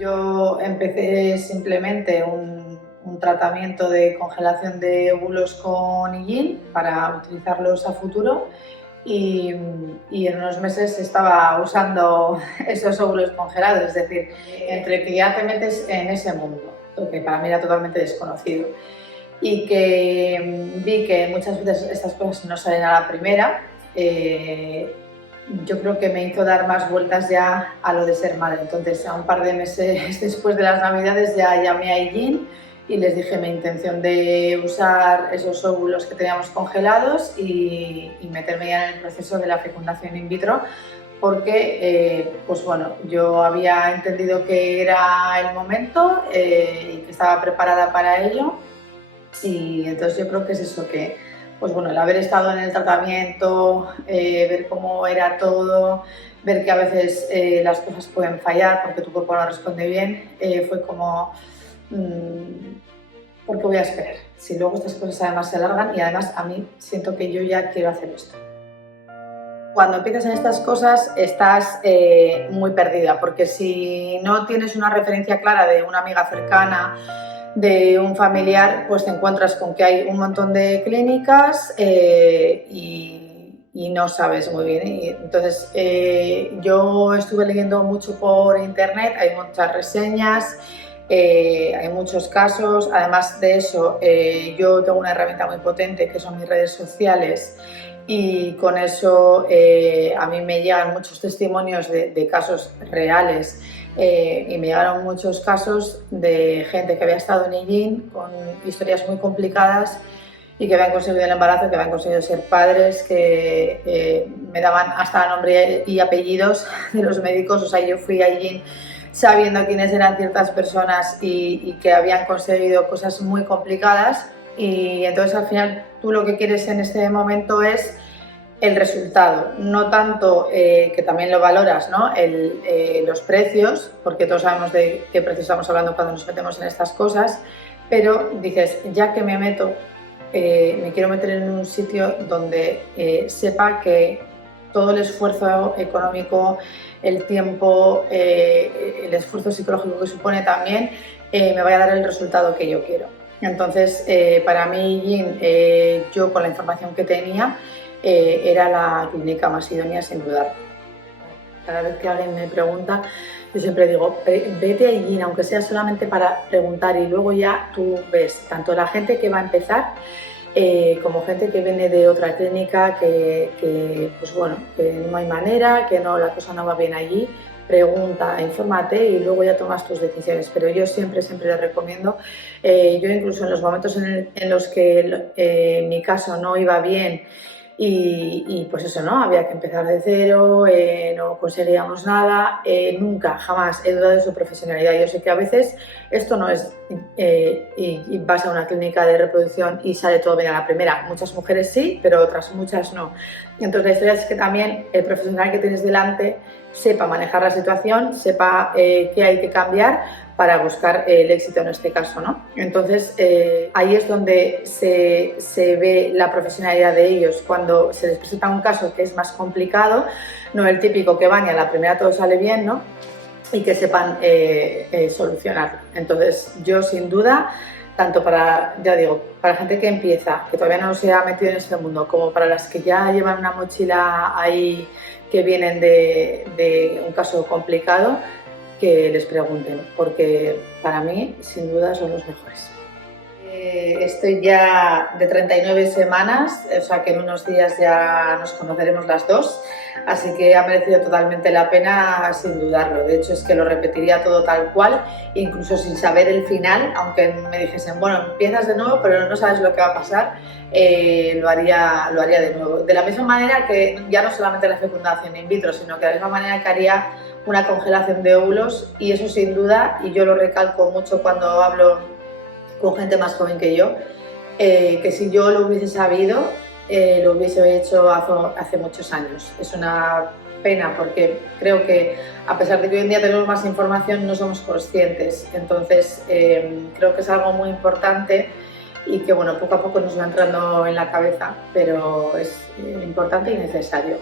Yo empecé simplemente un tratamiento de congelación de óvulos con IGIN para utilizarlos a futuro y en unos meses estaba usando esos óvulos congelados, es decir, entre que ya te metes en ese mundo, que para mí era totalmente desconocido, y que vi que muchas veces estas cosas no salen a la primera. Yo creo que me hizo dar más vueltas ya a lo de ser madre. Entonces, a un par de meses después de las Navidades ya llamé a IGIN y les dije mi intención de usar esos óvulos que teníamos congelados y meterme ya en el proceso de la fecundación in vitro, porque pues bueno, yo había entendido que era el momento y que estaba preparada para ello. Y entonces yo creo que es eso, que pues bueno, el haber estado en el tratamiento, ver cómo era todo, ver que a veces las cosas pueden fallar porque tu cuerpo no responde bien, fue como, ¿por qué voy a esperar? Si luego estas cosas además se alargan y además a mí siento que yo ya quiero hacer esto. Cuando empiezas en estas cosas estás muy perdida, porque si no tienes una referencia clara de una amiga cercana, de un familiar, pues te encuentras con que hay un montón de clínicas y no sabes muy bien. Y entonces yo estuve leyendo mucho por internet, hay muchas reseñas, hay muchos casos. Además de eso, yo tengo una herramienta muy potente que son mis redes sociales y con eso a mí me llegan muchos testimonios de casos reales. Y me llegaron muchos casos de gente que había estado en IGIN con historias muy complicadas y que habían conseguido el embarazo, que habían conseguido ser padres, que me daban hasta nombre y apellidos de los médicos. O sea, yo fui a IGIN sabiendo quiénes eran ciertas personas y que habían conseguido cosas muy complicadas. Y entonces al final tú lo que quieres en este momento es el resultado, no tanto que también lo valoras, ¿no? Los precios, porque todos sabemos de qué precios estamos hablando cuando nos metemos en estas cosas, pero dices, ya que me meto, me quiero meter en un sitio donde sepa que todo el esfuerzo económico, el tiempo, el esfuerzo psicológico que supone también, me vaya a dar el resultado que yo quiero. Entonces, para mí, Yin, yo con la información que tenía, era la clínica más idónea sin dudar. Cada vez que alguien me pregunta, yo siempre digo, vete a IGIN, aunque sea solamente para preguntar, y luego ya tú ves tanto la gente que va a empezar como gente que viene de otra clínica pues bueno, que no hay manera, que no, la cosa no va bien allí. Pregunta, infórmate y luego ya tomas tus decisiones. Pero yo siempre les recomiendo, yo incluso en los momentos en los que en mi caso no iba bien y pues eso, ¿no? Había que empezar de cero, no conseguíamos nada, nunca, jamás he dudado de su profesionalidad. Yo sé que a veces esto no es y vas a una clínica de reproducción y sale todo bien a la primera. Muchas mujeres sí, pero otras muchas no. Entonces la historia es que también el profesional que tienes delante sepa manejar la situación, sepa qué hay que cambiar para buscar el éxito en este caso, ¿no? Entonces, ahí es donde se ve la profesionalidad de ellos, cuando se les presenta un caso que es más complicado, no el típico que van y a la primera todo sale bien, ¿no? Y que sepan solucionar. Entonces, yo sin duda, tanto para, ya digo, para gente que empieza, que todavía no se ha metido en este mundo, como para las que ya llevan una mochila ahí que vienen de un caso complicado, que les pregunten, porque para mí, sin duda, son los mejores. Estoy ya de 39 semanas, o sea que en unos días ya nos conoceremos las dos, así que ha merecido totalmente la pena sin dudarlo. De hecho es que lo repetiría todo tal cual, incluso sin saber el final, aunque me dijesen, bueno, empiezas de nuevo pero no sabes lo que va a pasar, lo haría de nuevo. De la misma manera que ya no solamente la fecundación in vitro, sino que de la misma manera que haría una congelación de óvulos, y eso sin duda, y yo lo recalco mucho cuando hablo con gente más joven que yo, que si yo lo hubiese sabido, lo hubiese hecho hace muchos años. Es una pena porque creo que a pesar de que hoy en día tenemos más información no somos conscientes, entonces creo que es algo muy importante y que bueno, poco a poco nos va entrando en la cabeza, pero es importante y necesario.